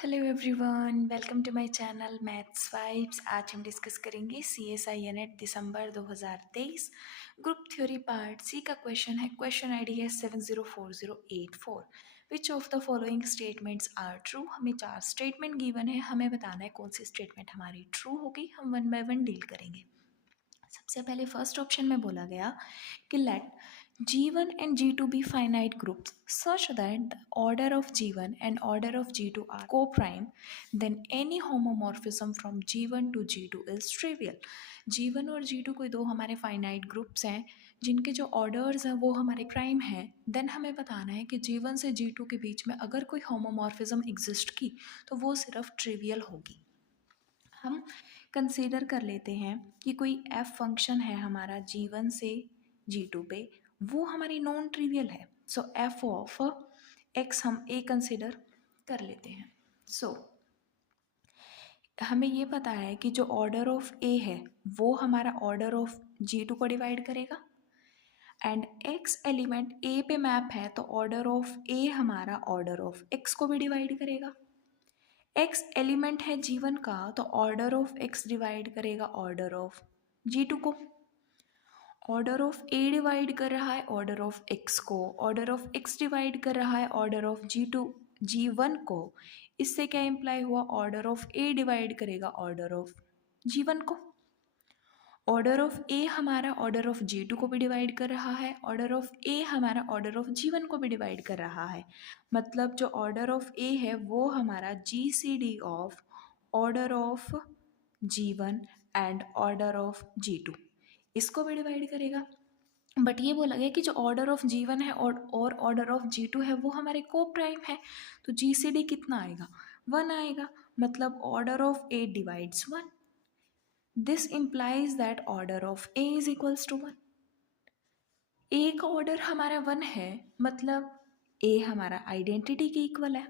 Hello everyone, welcome to my channel maths vibes. आज हम discuss करेंगे CSI यूनिट दिसंबर 2023 ग्रुप थ्योरी पार्ट सी का क्वेश्चन है। क्वेश्चन आईडी है 704084। Which of the following statements are true. हमें 4 statement given है, हमें बताना है कौन सी स्टेटमेंट हमारी ट्रू होगी। हम वन बाय वन डील करेंगे। सबसे पहले फर्स्ट ऑप्शन में बोला गया कि late G1 and G2 be finite groups such that the order of G1 and order of G2 are co-prime, then any homomorphism from G1 to G2 is trivial. G1 और G2 कोई दो हमारे finite groups हैं जिनके जो orders हैं वो हमारे प्राइम हैं। देन हमें बताना है कि G1 से G2 के बीच में अगर कोई होमोमॉर्फिज्म एग्जिस्ट की तो वो सिर्फ ट्रिवियल होगी। हम कंसीडर कर लेते हैं कि कोई f फंक्शन है हमारा G1 से G2 पे, वो हमारी नॉन ट्रिवियल है। सो f ऑफ x हम a कंसीडर कर लेते हैं। सो हमें ये पता है कि जो ऑर्डर ऑफ a है वो हमारा ऑर्डर ऑफ G2 को डिवाइड करेगा एंड x एलिमेंट a पे मैप है तो ऑर्डर ऑफ a हमारा ऑर्डर ऑफ x को भी डिवाइड करेगा। x एलिमेंट है G1 का तो ऑर्डर ऑफ x डिवाइड करेगा ऑर्डर ऑफ G2 को। ऑर्डर ऑफ a डिवाइड कर रहा है ऑर्डर ऑफ x को, ऑर्डर ऑफ x डिवाइड कर रहा है ऑर्डर ऑफ G1 को। इससे क्या इम्प्लाई हुआ, ऑर्डर ऑफ a डिवाइड करेगा ऑर्डर ऑफ G1 को। ऑर्डर ऑफ a हमारा ऑर्डर ऑफ G2 को भी डिवाइड कर रहा है, ऑर्डर ऑफ a हमारा ऑर्डर ऑफ G1 को भी डिवाइड कर रहा है। मतलब जो ऑर्डर ऑफ a है वो हमारा GCD of order of G1 and order of G2 इसको भी डिवाइड करेगा। बट ये बोला गया कि जो ऑर्डर ऑफ G1 है और ऑर्डर ऑफ G2 है वो हमारे को प्राइम है, तो GCD कितना आएगा, 1 आएगा। मतलब order of a divides 1। This implies that order of A is equals to 1. A का ऑर्डर हमारा 1 है, मतलब A हमारा आइडेंटिटी के इक्वल है।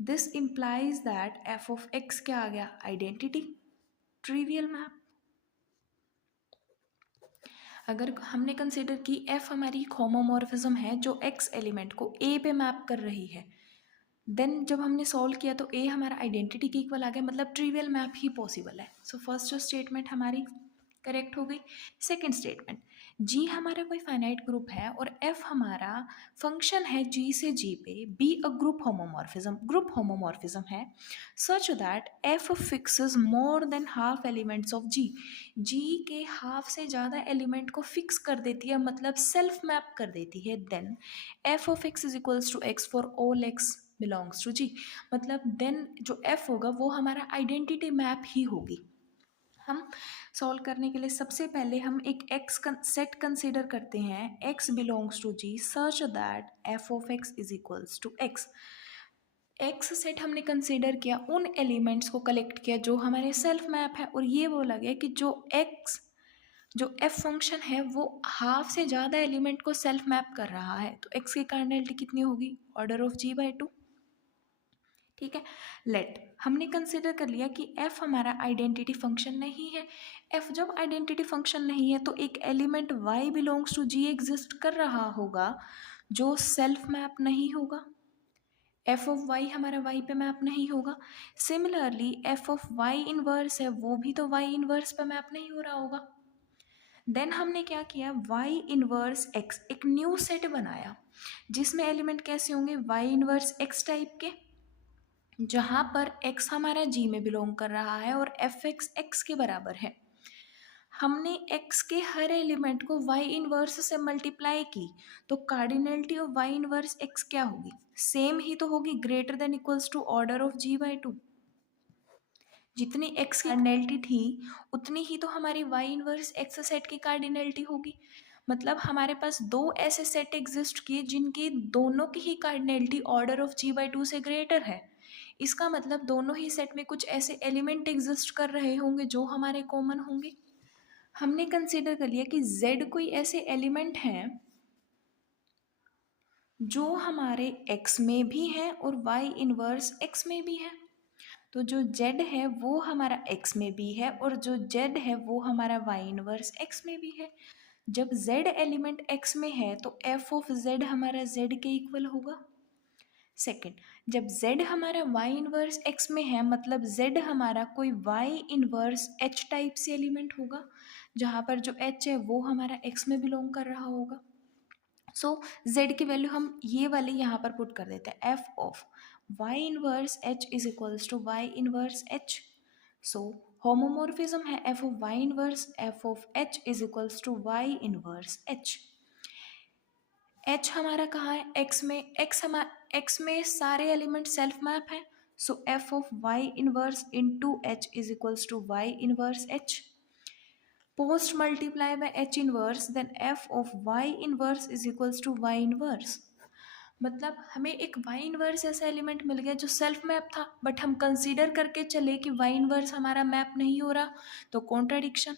This implies that f of x क्या आ गया, आइडेंटिटी, ट्रिवियल मैप। अगर हमने कंसिडर की f हमारी होमोमॉर्फिज्म है जो x एलिमेंट को A पे मैप कर रही है, देन जब हमने सॉल्व किया तो a हमारा आइडेंटिटी के इक्वल आ गया, मतलब ट्रिवियल मैप ही पॉसिबल है। सो फर्स्ट जो स्टेटमेंट हमारी करेक्ट हो गई। सेकंड स्टेटमेंट, g हमारा कोई फाइनाइट ग्रुप है और f हमारा फंक्शन है g से g पे, b अ ग्रुप होमोमॉर्फिज्म है सच that f fixes more than half elements of g के हाफ से ज़्यादा एलिमेंट को फिक्स कर देती है, मतलब सेल्फ मैप कर देती है। Then f of x is equals to x for all x belongs to G. मतलब देन जो f होगा वो हमारा आइडेंटिटी मैप ही होगी। हम सॉल्व करने के लिए सबसे पहले हम एक x सेट कंसीडर करते हैं, x belongs to g such that f of x is equals to x। x set हमने कंसीडर किया, उन एलिमेंट्स को कलेक्ट किया जो हमारे सेल्फ मैप है, और ये बोला गया कि जो f फंक्शन है वो हाफ से ज़्यादा एलिमेंट को सेल्फ मैप कर रहा है, तो x की कार्डिनलिटी कितनी होगी, ऑर्डर ऑफ g/2। ठीक है, लेट हमने कंसिडर कर लिया कि f हमारा आइडेंटिटी फंक्शन नहीं है। f जब आइडेंटिटी फंक्शन नहीं है तो एक element y belongs to g exist कर रहा होगा जो सेल्फ मैप नहीं होगा। f ऑफ y हमारा y पे मैप नहीं होगा। Similarly f of y inverse है वो भी तो y इनवर्स पे मैप नहीं हो रहा होगा। देन हमने क्या किया, y इनवर्स x एक न्यू सेट बनाया जिसमें एलिमेंट कैसे होंगे, y इनवर्स x टाइप के, जहाँ पर x हमारा g में बिलोंग कर रहा है और fx x के बराबर है। हमने x के हर एलिमेंट को y इनवर्स से मल्टीप्लाई की तो cardinality of y inverse x क्या होगी, सेम ही तो होगी, greater than equals to order of g/2। जितनी x की कार्डिनलिटी थी उतनी ही तो हमारी y इनवर्स x सेट की कार्डिनलिटी होगी। मतलब हमारे पास दो ऐसे सेट एग्जिस्ट किए जिनकी दोनों की ही कार्डिनलिटी ऑर्डर ऑफ g/2 से ग्रेटर है। इसका मतलब दोनों ही सेट में कुछ ऐसे एलिमेंट एग्जिस्ट कर रहे होंगे जो हमारे कॉमन होंगे। हमने कंसीडर कर लिया कि z कोई ऐसे एलिमेंट हैं जो हमारे x में भी हैं और y इनवर्स x में भी है। तो जो z है वो हमारा x में भी है और जो z है वो हमारा y इनवर्स x में भी है। जब z एलिमेंट x में है तो f ऑफ z हमारा z के इक्वल होगा। सेकेंड, जब z हमारा y इनवर्स x में है मतलब z हमारा कोई y इनवर्स h टाइप से एलिमेंट होगा, जहाँ पर जो h है वो हमारा x में बिलोंग कर रहा होगा। सो z की वैल्यू हम ये वाली यहाँ पर पुट कर देते हैं, f of y inverse h is equals to y inverse h। So homomorphism है f of y inverse f of h is equals to y inverse h। h हमारा कहाँ है, x में, x में सारे एलिमेंट सेल्फ मैप है, so f of y inverse into h is equals to y inverse h। Post multiply by h inverse then f of y inverse is equals to y inverse. मतलब हमें एक y inverse ऐसा element मिल गया जो self map था, but हम consider करके चले कि y इनवर्स हमारा मैप नहीं हो रहा, तो कॉन्ट्राडिक्शन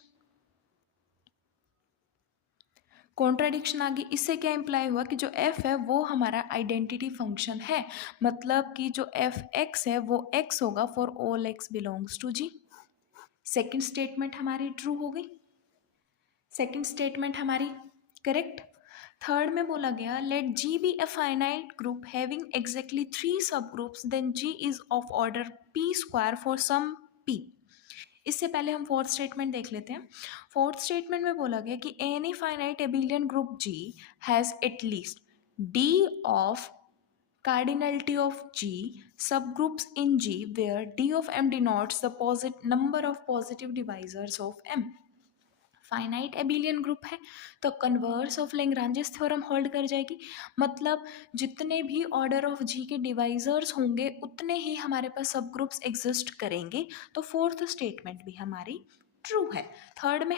आ गई। इससे क्या इम्प्लाई हुआ कि जो f है वो हमारा आइडेंटिटी फंक्शन है, मतलब कि जो f x है वो x होगा for all x belongs to g। Second statement हमारी ट्रू हो गई, सेकेंड स्टेटमेंट हमारी करेक्ट। थर्ड में बोला गया let g be a finite group having exactly 3 subgroups then g is of order p square for some p। इससे पहले हम फोर्थ स्टेटमेंट देख लेते हैं। फोर्थ स्टेटमेंट में बोला गया कि any finite abelian group g has at least d of cardinality of g subgroups in g where d of m denotes the number of positive divisors of m। Finite abelian group है तो converse of Lagrange's theorem hold कर जाएगी, मतलब जितने भी order of जी के divisors होंगे उतने ही हमारे पास सब ग्रुप्स एग्जिस्ट करेंगे, तो फोर्थ स्टेटमेंट भी हमारी ट्रू है। थर्ड में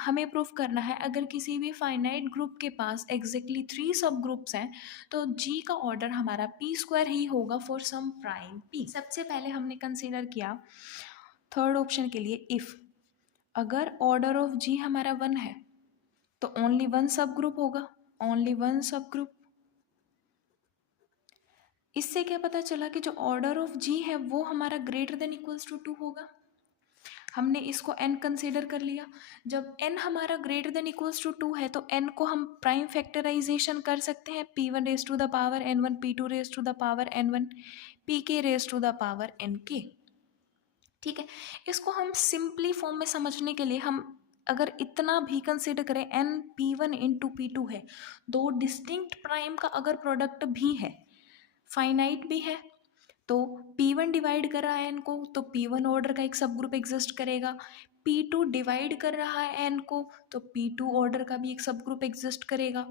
हमें प्रूफ करना है अगर किसी भी फाइनाइट ग्रुप के पास एग्जैक्टली 3 सब ग्रुप्स हैं तो जी का ऑर्डर हमारा पी स्क्वायर ही होगा फॉर सम प्राइम पी। सबसे पहले हमने कंसीडर किया थर्ड ऑप्शन के लिए, इफ अगर ऑर्डर ऑफ जी हमारा 1 है तो ओनली वन सब ग्रुप होगा, ओनली वन सब ग्रुप। इससे क्या पता चला कि जो ऑर्डर ऑफ जी है वो हमारा ग्रेटर देन इक्वल्स टू 2 होगा। हमने इसको n कंसीडर कर लिया, जब n हमारा ग्रेटर देन इक्वल्स टू 2 है तो n को हम प्राइम फैक्टराइजेशन कर सकते हैं, p1 raise to the power n1, p2 raise to the power n1, pk raise to the power nk। ठीक है, इसको हम सिंपली फॉर्म में समझने के लिए हम अगर इतना भी कंसिडर करें n p1 इंटू p2 है, दो डिस्टिंक्ट प्राइम का अगर प्रोडक्ट भी है, फाइनाइट भी है, तो p1 डिवाइड कर रहा है n को तो p1 ऑर्डर का एक सब ग्रुप एग्जिस्ट करेगा, p2 डिवाइड कर रहा है n को तो p2 ऑर्डर का भी एक सब ग्रुप एग्जिस्ट करेगा,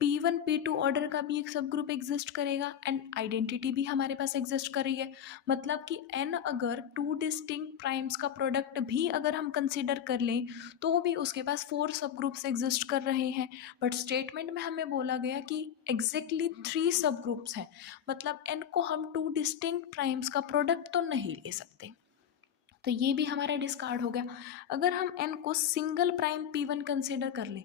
p1 p2 ऑर्डर का भी एक सब ग्रुप एग्जिस्ट करेगा, एंड आइडेंटिटी भी हमारे पास एग्जिस्ट कर रही है। मतलब कि n अगर टू डिस्टिंक्ट प्राइम्स का प्रोडक्ट भी अगर हम कंसिडर कर लें तो भी उसके पास 4 सब ग्रुप्स एग्जिस्ट कर रहे हैं, बट स्टेटमेंट में हमें बोला गया कि एग्जैक्टली 3 सब ग्रुप्स हैं, मतलब n को हम टू डिस्टिंक्ट प्राइम्स का प्रोडक्ट तो नहीं ले सकते, तो ये भी हमारा डिस्कार्ड हो गया। अगर हम n को सिंगल प्राइम p1 कंसिडर कर लें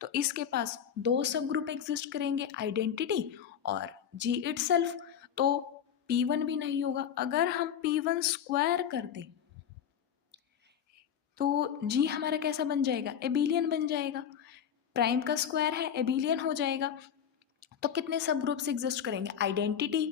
तो इसके पास 2 सब ग्रुप एग्जिस्ट करेंगे, आइडेंटिटी और g इटसेल्फ, तो p1 भी नहीं होगा। अगर हम p1 स्क्वायर कर दें तो g हमारा कैसा बन जाएगा, एबिलियन बन जाएगा, प्राइम का स्क्वायर है एबिलियन हो जाएगा। तो कितने सब ग्रुप्स एग्जिस्ट करेंगे, identity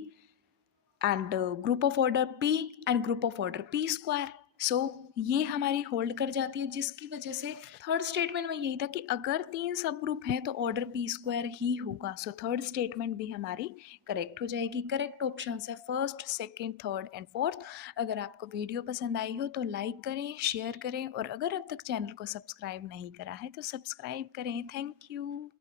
and group of order p and group of order p square. So ये हमारी होल्ड कर जाती है, जिसकी वजह से थर्ड स्टेटमेंट में यही था कि अगर 3 सब ग्रुप हैं तो ऑर्डर p स्क्वायर ही होगा। सो थर्ड स्टेटमेंट भी हमारी करेक्ट हो जाएगी। करेक्ट ऑप्शन है first, second, third and fourth. अगर आपको वीडियो पसंद आई हो तो लाइक करें, शेयर करें, और अगर अब तक चैनल को सब्सक्राइब नहीं करा है तो सब्सक्राइब करें। Thank you.